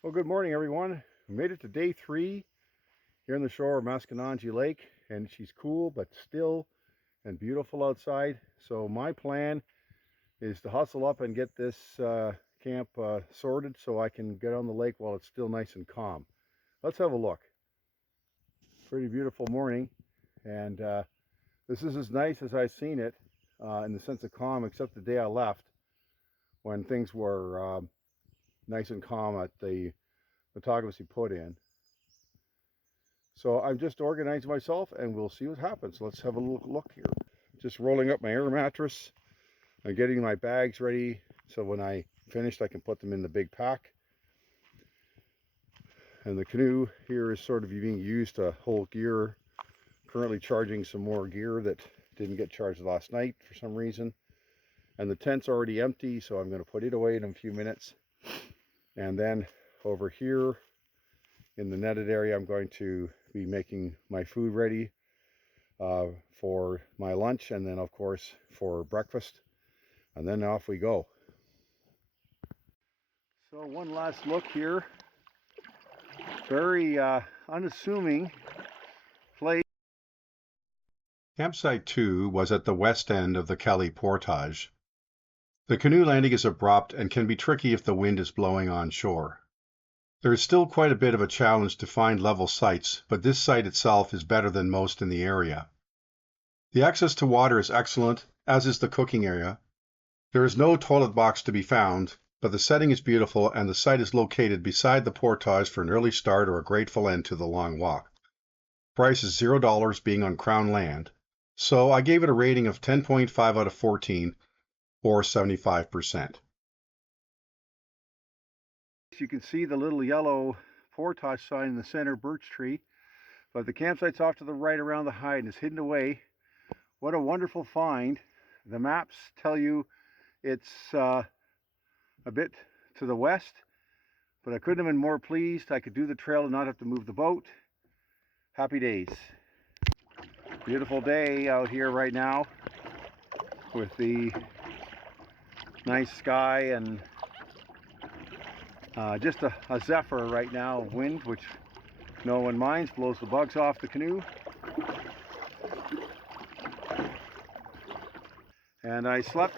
Well, good morning, everyone. We made it to day 3 here on the shore of Maskinonge Lake, and she's cool but still and beautiful outside. So my plan is to hustle up and get this camp sorted so I can get on the lake while it's still nice and calm. Let's have a look. Pretty beautiful morning, and this is as nice as I've seen it in the sense of calm, except the day I left when things were nice and calm at the photography put in. So I'm just organizing myself and we'll see what happens. Let's have a look here. Just rolling up my air mattress and getting my bags ready so when I finished I can put them in the big pack. And the canoe here is sort of being used to hold gear. Currently charging some more gear that didn't get charged last night for some reason. And the tent's already empty, so I'm going to put it away in a few minutes. And then over here in the netted area, I'm going to be making my food ready for my lunch, and then of course for breakfast, and then off we go. So one last look here. Very unassuming place. Campsite 2 was at the west end of the Kelly portage. The canoe landing is abrupt and can be tricky if the wind is blowing on shore. There is still quite a bit of a challenge to find level sites, but this site itself is better than most in the area. The access to water is excellent, as is the cooking area. There is no toilet box to be found, but the setting is beautiful and the site is located beside the portage for an early start or a grateful end to the long walk. Price is $0 being on Crown land, so I gave it a rating of 10.5 out of 14, or 75%. You can see the little yellow portage sign in the center birch tree, but the campsite's off to the right around the hide and is hidden away. What a wonderful find. The maps tell you it's a bit to the west, but I couldn't have been more pleased. I could do the trail and not have to move the boat. Happy days. Beautiful day out here right now with the nice sky and just a zephyr right now of wind, which no one minds, blows the bugs off the canoe. And I slept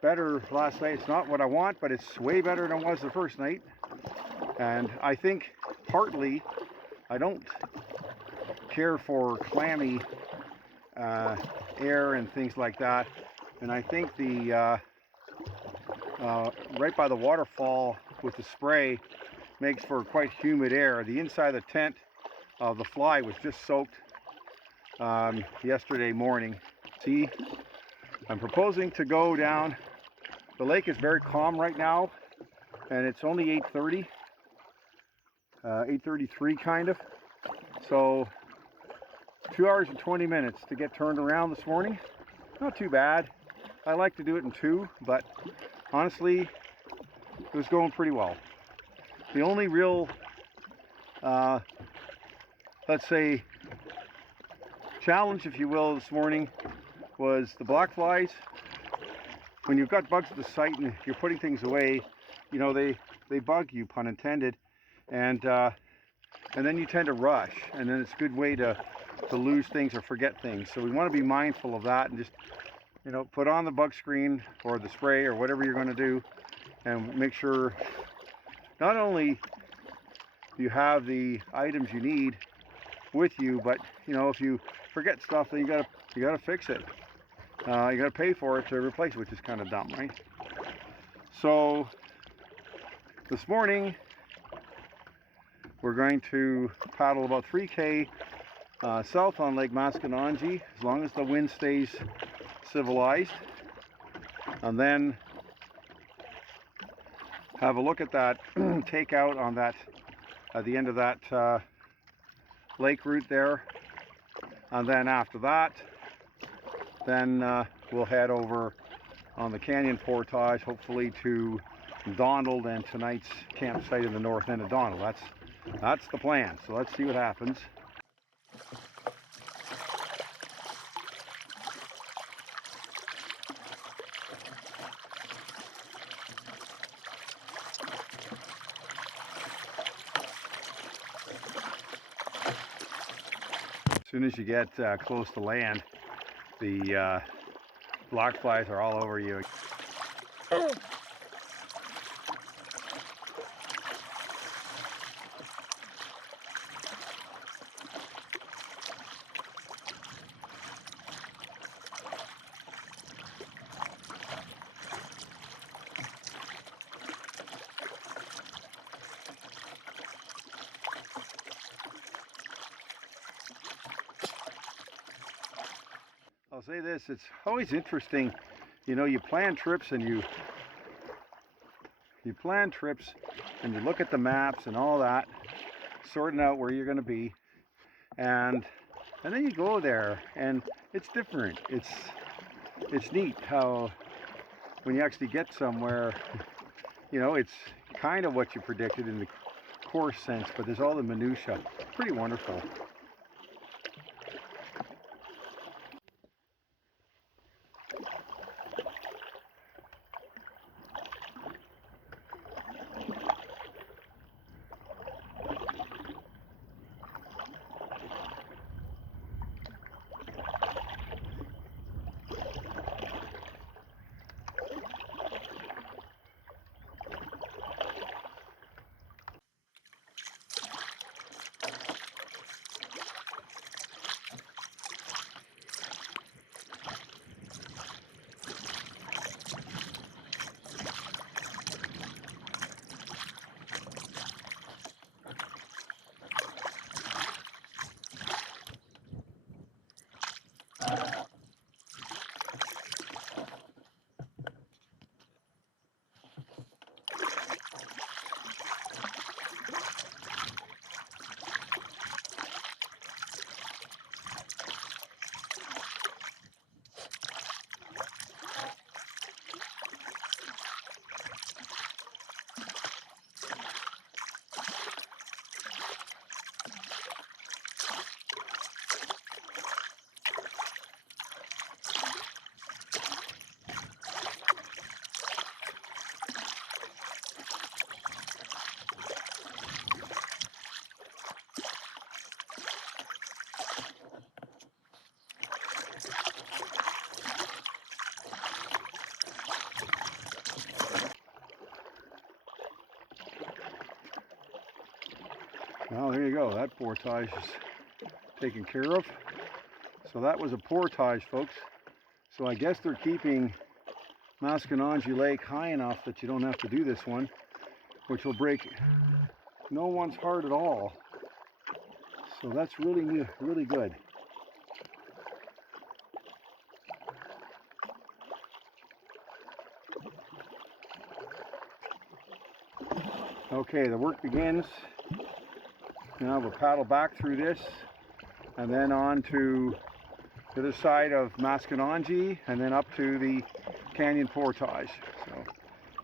better last night. It's not what I want, but it's way better than it was the first night. And I think partly I don't care for clammy air and things like that. And I think the right by the waterfall with the spray makes for quite humid air. The inside of the tent, the fly was just soaked yesterday morning. See, I'm proposing to go down. The lake is very calm right now, and it's only 8:30, 8:33 kind of. So 2 hours and 20 minutes to get turned around this morning. Not too bad. I like to do it in 2, but honestly, it was going pretty well. The only real, let's say, challenge, if you will, this morning was the black flies. When you've got bugs at the site and you're putting things away, you know, they bug you, pun intended, and then you tend to rush, and then it's a good way to lose things or forget things. So we want to be mindful of that and just, you know, put on the bug screen or the spray or whatever you're going to do, and make sure not only you have the items you need with you, but you know, if you forget stuff, then you gotta fix it. You gotta pay for it to replace it, which is kind of dumb, right? So this morning we're going to paddle about 3K south on Lake Maskinonge, as long as the wind stays civilized, and then have a look at that takeout on that at the end of that lake route there, and then after that, then we'll head over on the canyon portage, hopefully to Donald and tonight's campsite in the north end of Donald. That's the plan. So let's see what happens. soon as you get close to land, the block flies are all over you. I'll say this, it's always interesting, you know, you plan trips and you look at the maps and all that, sorting out where you're going to be, and then you go there and it's different. It's neat how when you actually get somewhere, you know, it's kind of what you predicted in the course sense, but there's all the minutia. Pretty wonderful. Well, there you go. That portage is taken care of. So that was a portage, folks. So I guess they're keeping Maskinonge Lake high enough that you don't have to do this one, which will break no one's heart at all. So that's really, really good. Okay, the work begins. Now we'll paddle back through this and then on to the other side of Maskinonge and then up to the canyon portage. So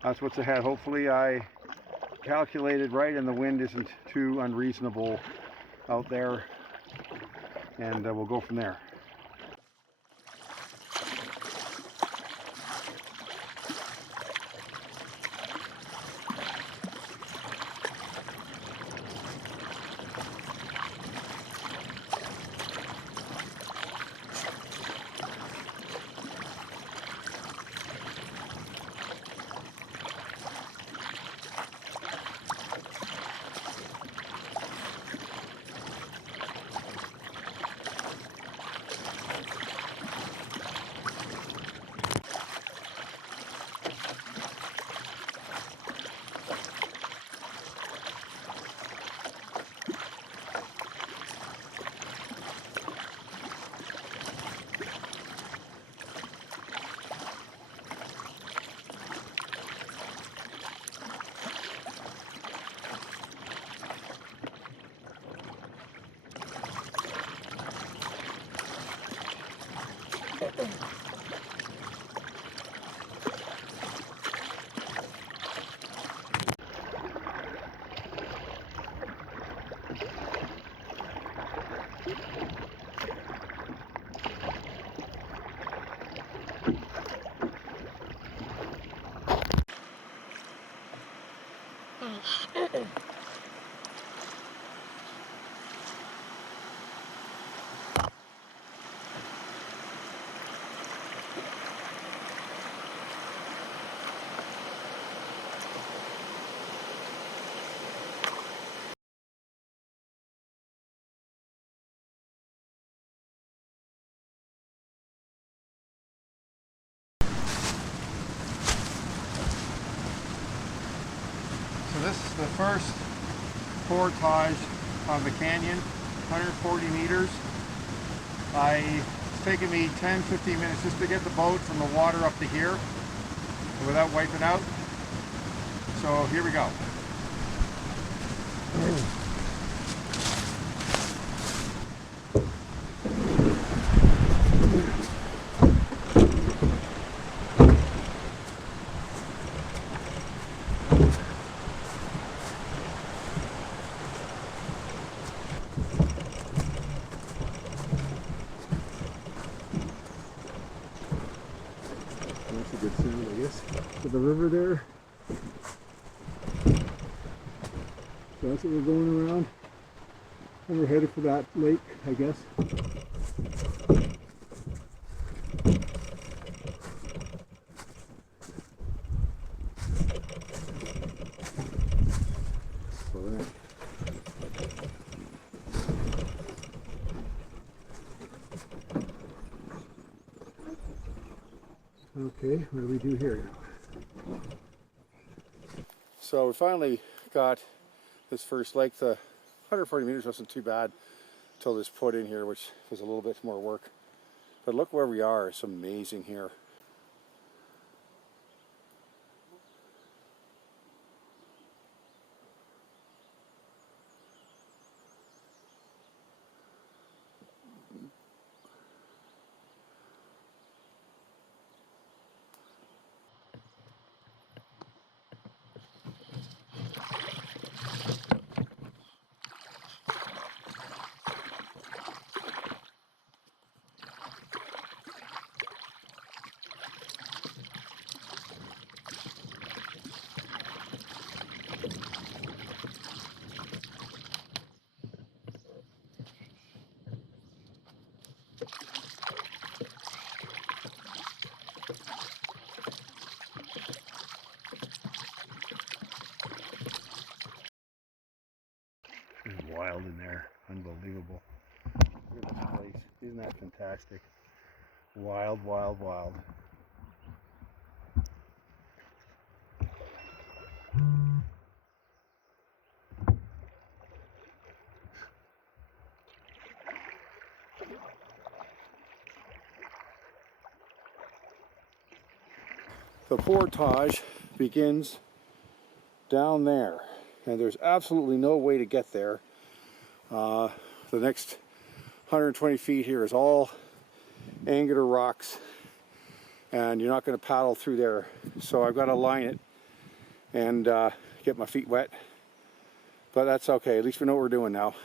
that's what's ahead. Hopefully I calculated right and the wind isn't too unreasonable out there, and we'll go from there. So this is the first portage on the canyon, 140 meters. It's taken me 10-15 minutes just to get the boat from the water up to here without wiping out. So here we go. That's a good sound, I guess. To the river there. So that's what we're going around. And we're headed for that lake, I guess. Okay, what do we do here now? So we finally got this first lake. The 140 meters wasn't too bad until this put in here, which was a little bit more work. But look where we are. It's amazing here. It's wild in there. Unbelievable. Look at this place. Isn't that fantastic? Wild, wild, wild. The portage begins down there, and there's absolutely no way to get there. The next 120 feet here is all angular rocks, and you're not going to paddle through there. So I've got to line it and get my feet wet, but that's okay. At least we know what we're doing now.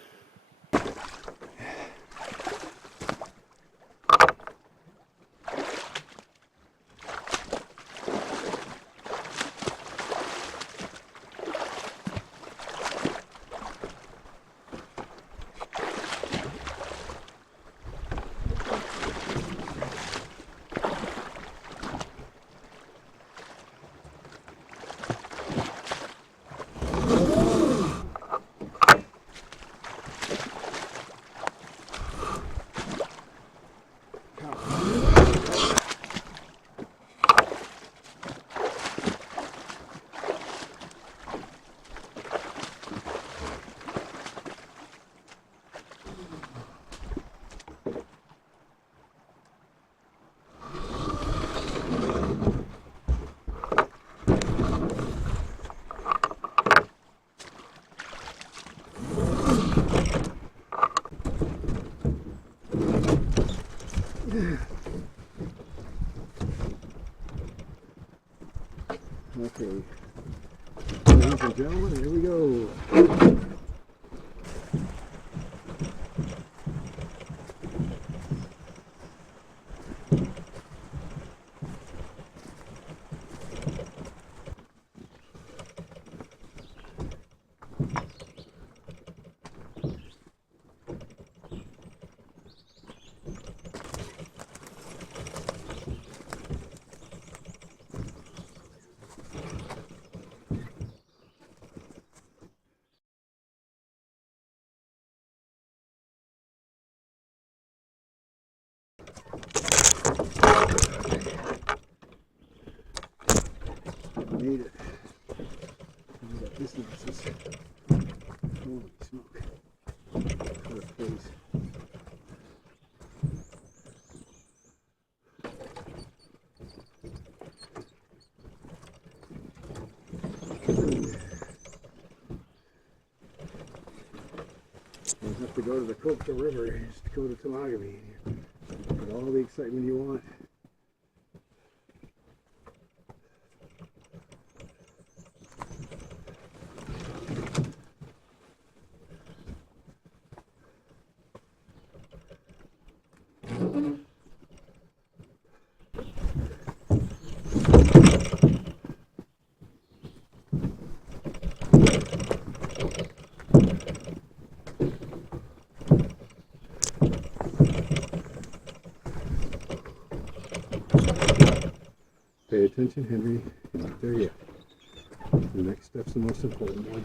Okay, ladies and gentlemen, here we go. Made it. This is holy smoke. Please. You have to go to the Coastal River just to go to Temagami. Get all the excitement you want. Pay attention, Henry. You're not there yet. The next step's the most important one.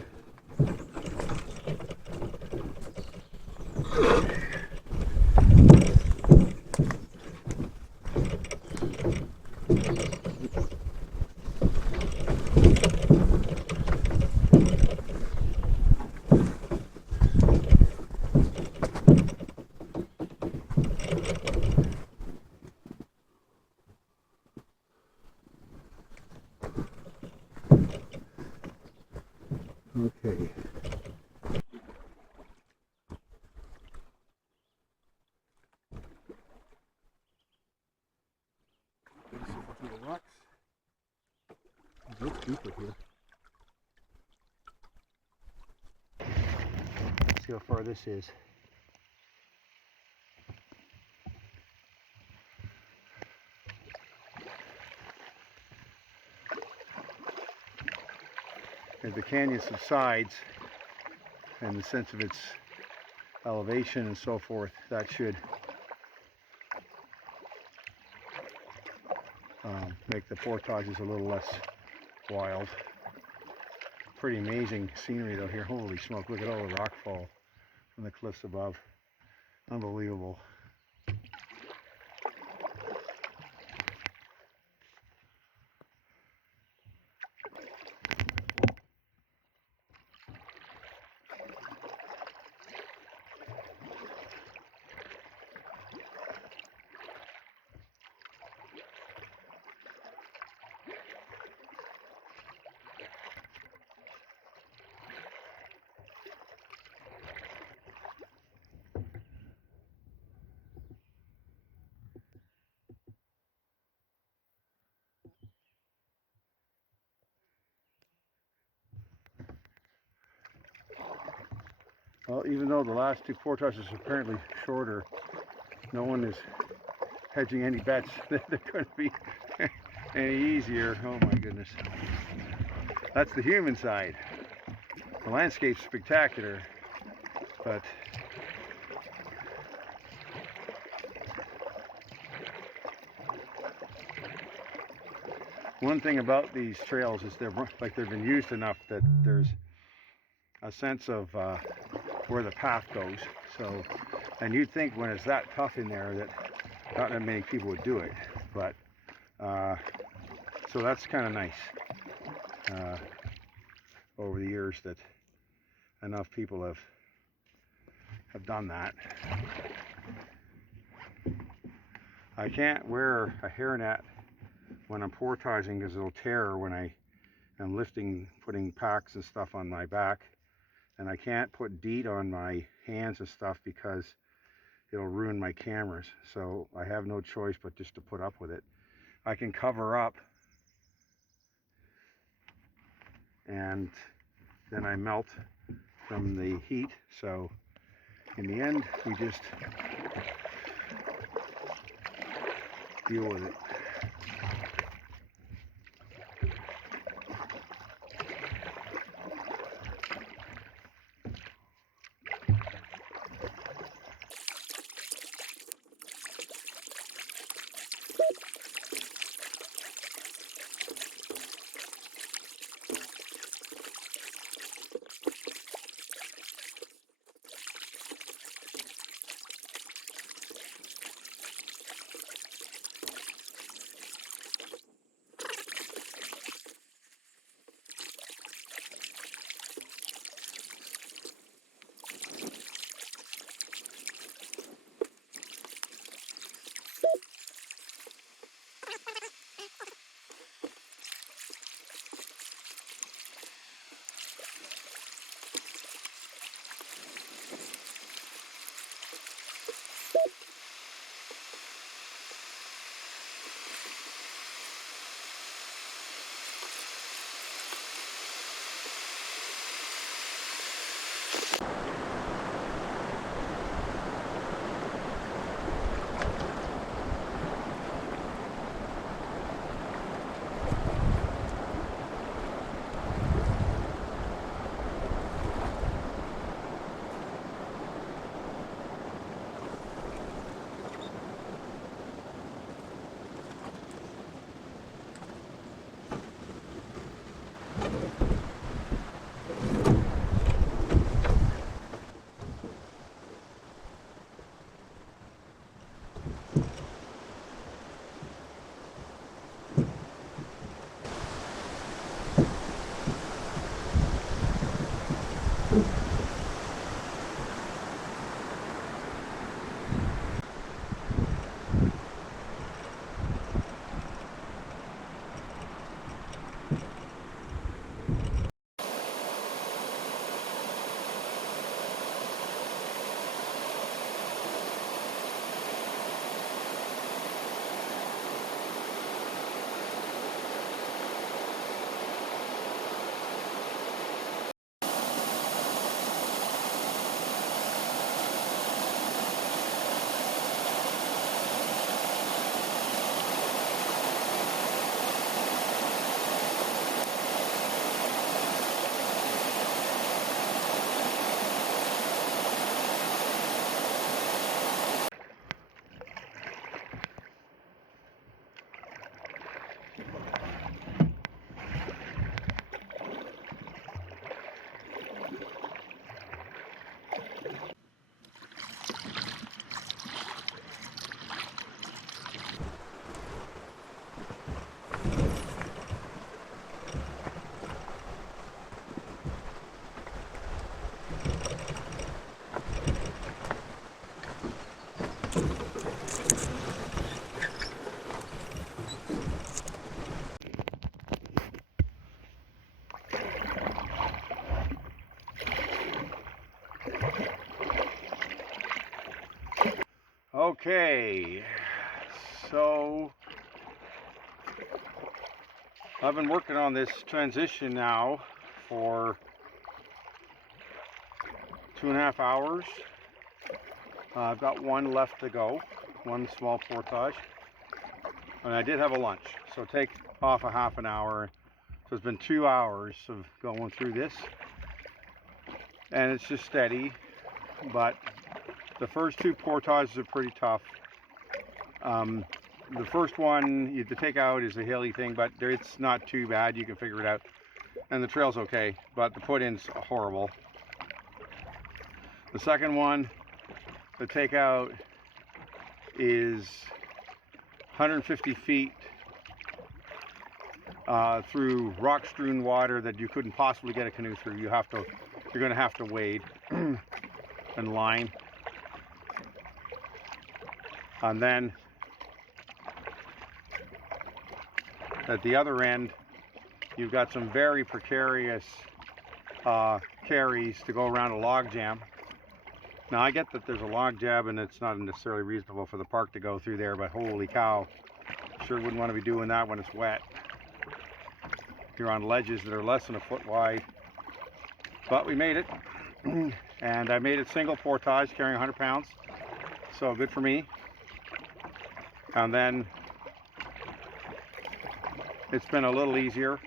Okay. Let's see through the rocks. It's deeper here. Let's see how far this is. As the canyon subsides, and the sense of its elevation and so forth, that should make the portages a little less wild. Pretty amazing scenery though here. Holy smoke, look at all the rockfall from the cliffs above. Unbelievable. Well, even though the last two portages are apparently shorter, no one is hedging any bets that they're going to be any easier. Oh my goodness. That's the human side. The landscape's spectacular, but one thing about these trails is they've been used enough that there's a sense of where the path goes. So, and you'd think when it's that tough in there that not that many people would do it, but so that's kind of nice over the years that enough people have done that. I can't wear a hairnet when I'm portaging because it'll tear when I am lifting, putting packs and stuff on my back. And I can't put DEET on my hands and stuff because it'll ruin my cameras. So I have no choice but just to put up with it. I can cover up and then I melt from the heat. So in the end, we just deal with it. Okay, so I've been working on this transition now for 2.5 hours. I've got one left to go, one small portage, and I did have a lunch, so take off a half an hour. So it's been 2 hours of going through this, and it's just steady, but the first two portages are pretty tough. The first one to take out is a hilly thing, but it's not too bad. You can figure it out. And the trail's okay, but the put-in's horrible. The second one, the takeout is 150 feet through rock-strewn water that you couldn't possibly get a canoe through. You're going to have to wade and line. And then at the other end, you've got some very precarious carries to go around a log jam. Now I get that there's a log jam and it's not necessarily reasonable for the park to go through there, but holy cow, sure wouldn't want to be doing that when it's wet. You're on ledges that are less than a foot wide. But we made it, and I made it single portage carrying 100 pounds, so good for me. And then it's been a little easier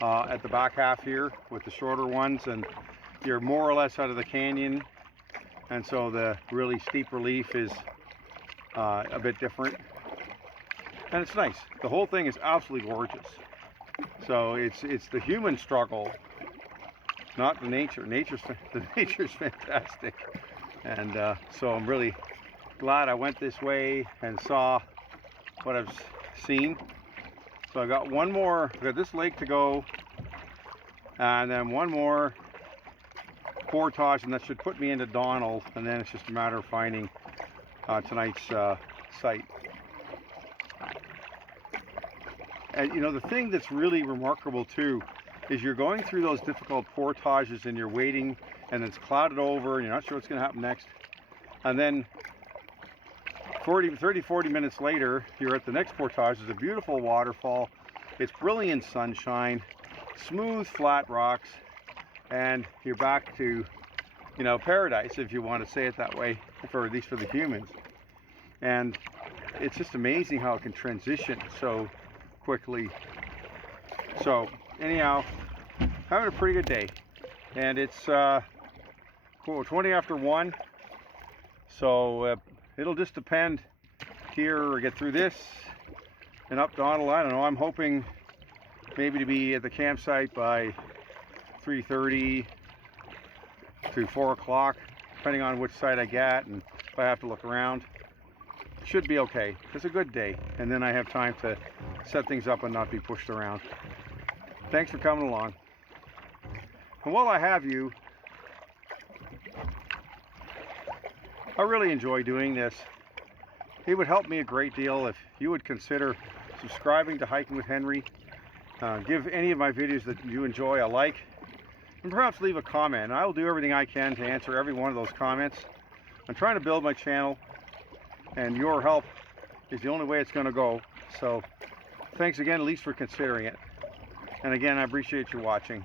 at the back half here with the shorter ones, and you're more or less out of the canyon, and so the really steep relief is a bit different, and it's nice. The whole thing is absolutely gorgeous. So it's the human struggle, not the nature. The nature's fantastic, and so I'm really glad I went this way and saw what I've seen. So I got one more, I got this lake to go, and then one more portage, and that should put me into Donald, and then it's just a matter of finding tonight's site. And you know, the thing that's really remarkable too is you're going through those difficult portages and you're waiting, and it's clouded over and you're not sure what's going to happen next, and then 30-40 minutes later you're at the next portage. There's a beautiful waterfall, it's brilliant sunshine, smooth flat rocks, and you're back to, you know, paradise, if you want to say it that way, for at least for the humans. And it's just amazing how it can transition so quickly. So anyhow, having a pretty good day, and it's 20 after 1, so it'll just depend here or get through this and up Donald. I don't know, I'm hoping maybe to be at the campsite by 3:30 to 4 o'clock, depending on which side I get and if I have to look around. Should be okay. It's a good day, and then I have time to set things up and not be pushed around. Thanks for coming along. And while I have you, I really enjoy doing this. It would help me a great deal if you would consider subscribing to Hiking with Henri. Give any of my videos that you enjoy a like, and perhaps leave a comment. I will do everything I can to answer every one of those comments. I'm trying to build my channel, and your help is the only way it's going to go. So thanks again, at least for considering it. And again, I appreciate you watching.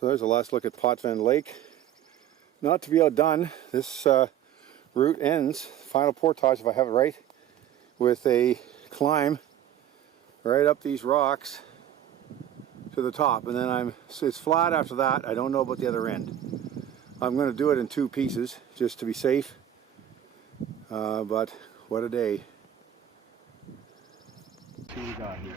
So there's a last look at Potvin Lake. Not to be outdone, this route ends, final portage if I have it right, with a climb right up these rocks to the top, and then it's flat after that. I don't know about the other end. I'm going to do it in 2 pieces just to be safe, but what a day. Let's see what we got here.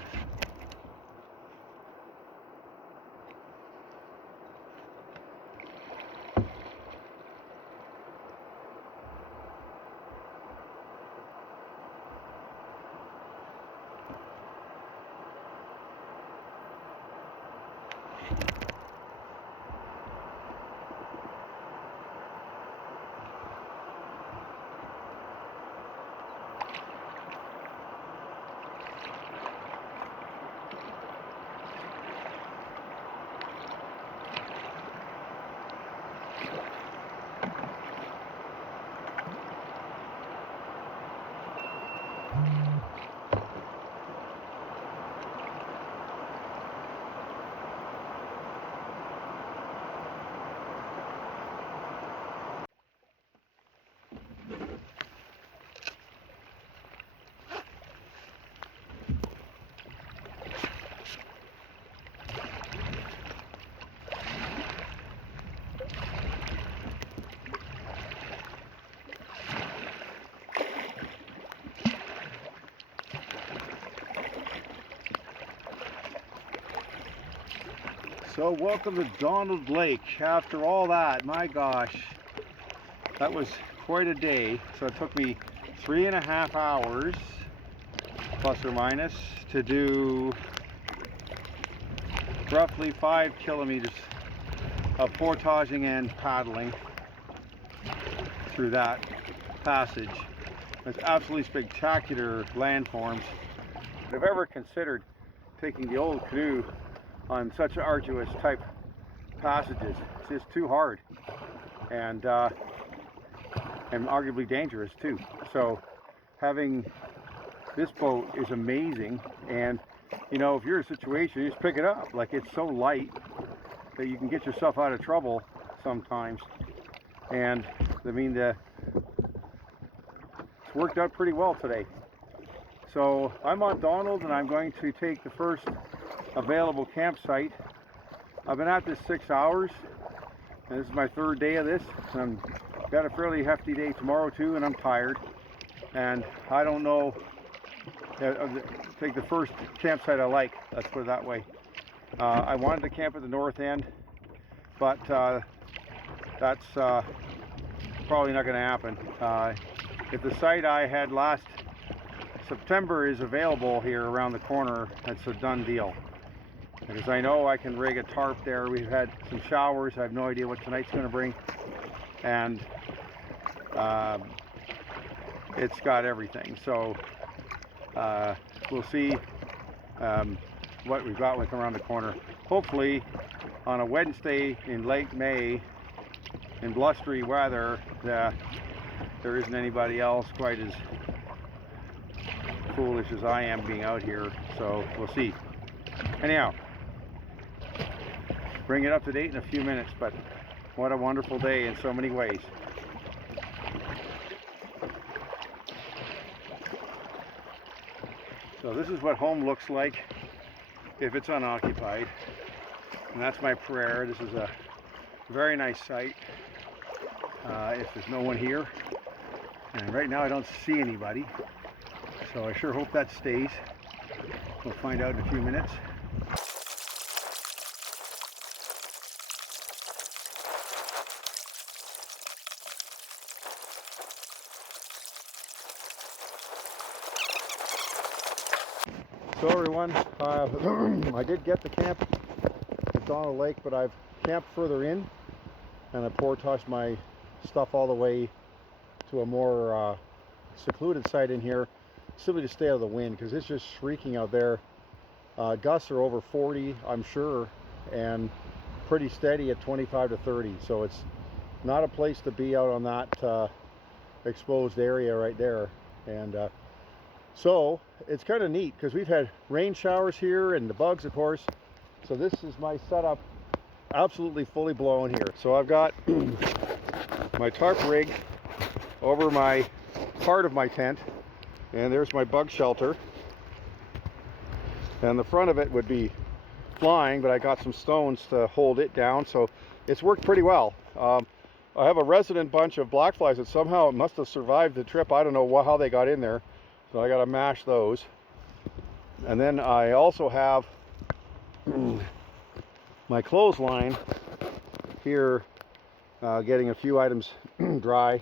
So welcome to Donald Lake. After all that, my gosh, that was quite a day. So it took me 3.5 hours, plus or minus, to do roughly 5 kilometers of portaging and paddling through that passage. It's absolutely spectacular landforms. If I've ever considered taking the old canoe on such arduous type passages, it's just too hard and arguably dangerous too. So having this boat is amazing, and you know, if you're in a situation, you just pick it up. Like, it's so light that you can get yourself out of trouble sometimes. And I mean, it's worked out pretty well today. So I'm on Donald, and I'm going to take the first available campsite. I've been at this 6 hours, and this is my 3rd day of this. I've got a fairly hefty day tomorrow too, and I'm tired. And I don't know, take the first campsite I like, let's put it that way. I wanted to camp at the north end, but that's probably not going to happen. If the site I had last September is available here around the corner, that's a done deal. Because I know I can rig a tarp there. We've had some showers. I have no idea what tonight's going to bring. and it's got everything. So we'll see what we've got looking around the corner. Hopefully on a Wednesday in late May in blustery weather, there isn't anybody else quite as foolish as I am being out here. So we'll see. Anyhow, bring it up to date in a few minutes, but what a wonderful day in so many ways. So this is what home looks like if it's unoccupied, and that's my prayer. This is a very nice site if there's no one here, and right now I don't see anybody, so I sure hope that stays. We'll find out in a few minutes. So everyone, I did get the camp at Donald Lake, but I've camped further in, and I portaged my stuff all the way to a more secluded site in here, simply to stay out of the wind, because it's just shrieking out there. Gusts are over 40, I'm sure, and pretty steady at 25 to 30, so it's not a place to be out on that exposed area right there. And so it's kind of neat because we've had rain showers here and the bugs, of course. So this is my setup, absolutely fully blown here. So I've got my tarp rig over my part of my tent, and there's my bug shelter. And the front of it would be flying, but I got some stones to hold it down, so it's worked pretty well. I have a resident bunch of black flies that somehow must have survived the trip. I don't know how they got in there. So I got to mash those. And then I also have my clothesline here, getting a few items dry.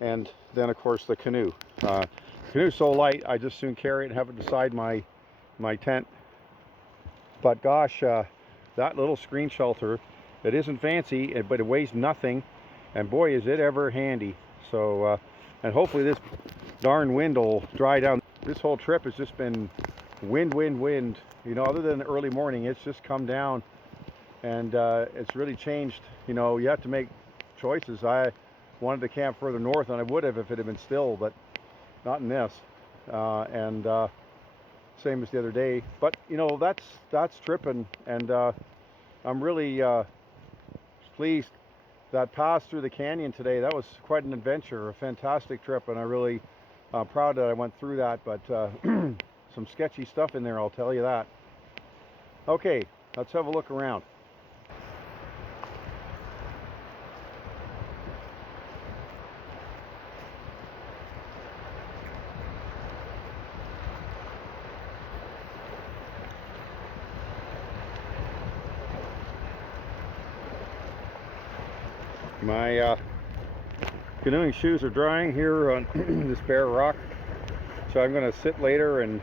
And then of course the canoe. The canoe's so light, I just soon carry it and have it beside my tent. But gosh, that little screen shelter, it isn't fancy, but it weighs nothing. And boy, is it ever handy. So, and hopefully this darn wind will dry down. This whole trip has just been wind. You know, other than the early morning, it's just come down, and it's really changed. You know, you have to make choices. I wanted to camp further north, and I would have if it had been still, but not in this. And same as the other day. But you know, that's tripping, and I'm really pleased. That pass through the canyon today, that was quite an adventure, a fantastic trip, and I really proud that I went through that, but some sketchy stuff in there, I'll tell you that. Okay, let's have a look around. My canoeing shoes are drying here on this bare rock, so I'm going to sit later and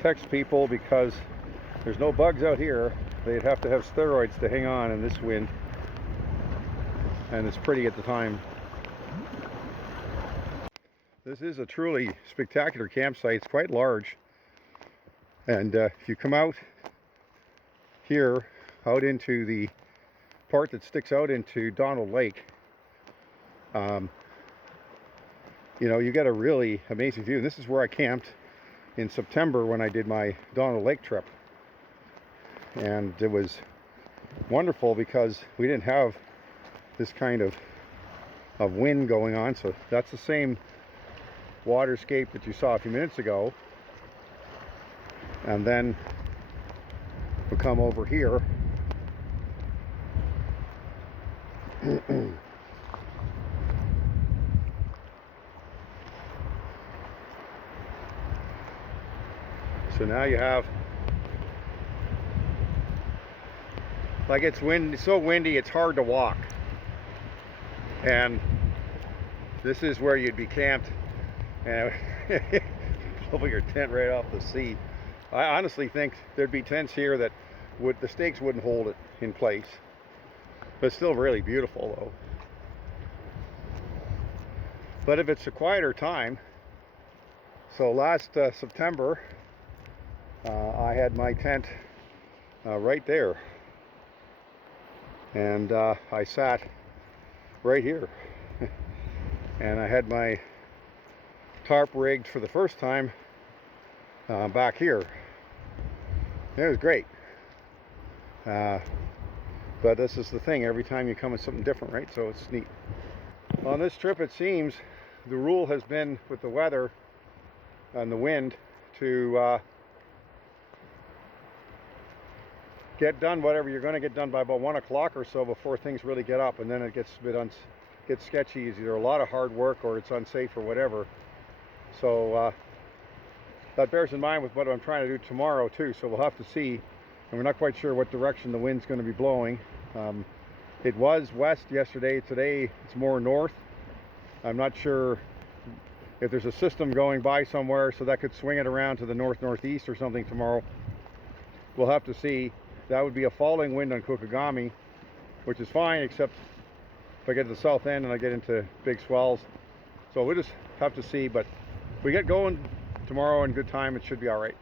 text people because there's no bugs out here. They'd have to have steroids to hang on in this wind, and it's pretty at the time. This is a truly spectacular campsite. It's quite large, and if you come out here out into the part that sticks out into Donald Lake, you know, you get a really amazing view. This is where I camped in September when I did my Donald Lake trip, and it was wonderful because we didn't have this kind of wind going on. So that's the same waterscape that you saw a few minutes ago, and then we'll come over here. So now you have, like, it's so windy it's hard to walk, and this is where you'd be camped and pull your tent right off the sea. I honestly think there'd be tents here that the stakes wouldn't hold it in place. But it's still really beautiful, though. But if it's a quieter time, so last September, I had my tent right there, and I sat right here, and I had my tarp rigged for the first time back here. It was great, but this is the thing, every time you come with something different, right? So it's neat. On this trip, it seems the rule has been with the weather and the wind to get done whatever you're going to get done by about 1 o'clock or so before things really get up, and then it gets a bit gets sketchy. It's either a lot of hard work or it's unsafe or whatever. So that bears in mind with what I'm trying to do tomorrow too. So we'll have to see, and we're not quite sure what direction the wind's going to be blowing. It was west yesterday. Today it's more north. I'm not sure if there's a system going by somewhere, so that could swing it around to the north-northeast or something tomorrow. We'll have to see. That would be a falling wind on Kukagami, which is fine, except if I get to the south end and I get into big swells. So we'll just have to see, but if we get going tomorrow in good time, it should be all right.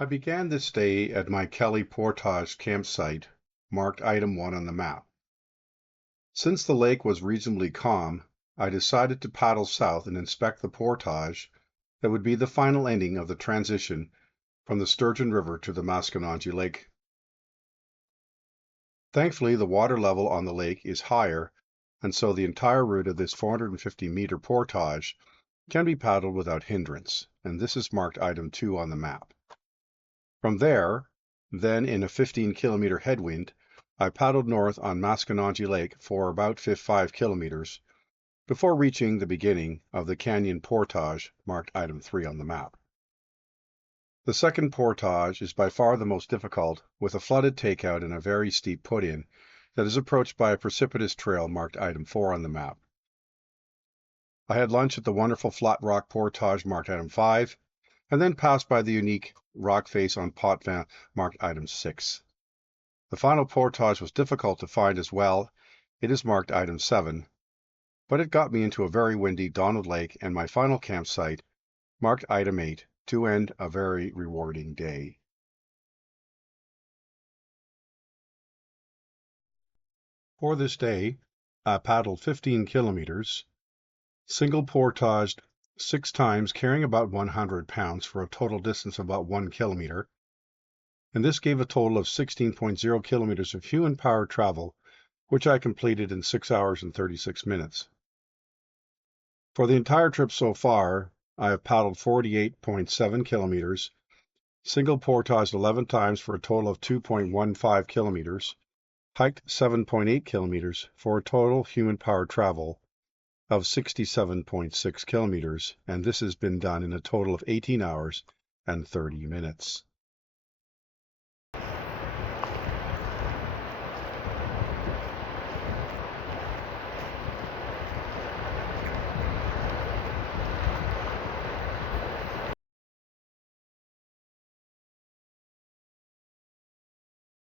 I began this day at my Kelly Portage campsite, marked item 1 on the map. Since the lake was reasonably calm, I decided to paddle south and inspect the portage that would be the final ending of the transition from the Sturgeon River to the Maskinonge Lake. Thankfully, the water level on the lake is higher, and so the entire route of this 450-meter portage can be paddled without hindrance, and this is marked item 2 on the map. From there, then in a 15-kilometer headwind, I paddled north on Maskinonge Lake for about 5 kilometers before reaching the beginning of the canyon portage marked item 3 on the map. The second portage is by far the most difficult, with a flooded takeout and a very steep put-in that is approached by a precipitous trail marked item 4 on the map. I had lunch at the wonderful flat rock portage marked item 5, and then passed by the unique rock face on Potvin marked item 6. The final portage was difficult to find as well. It is marked item 7, but it got me into a very windy Donald Lake and my final campsite marked item 8 to end a very rewarding day. For this day, I paddled 15 kilometers, single portaged 6 times, carrying about 100 pounds for a total distance of about 1 kilometer, and this gave a total of 16.0 kilometers of human-powered travel, which I completed in 6 hours and 36 minutes. For the entire trip so far, I have paddled 48.7 kilometers, single portaged 11 times for a total of 2.15 kilometers, hiked 7.8 kilometers for a total human-powered travel of 67.6 kilometers, and this has been done in a total of 18 hours and 30 minutes.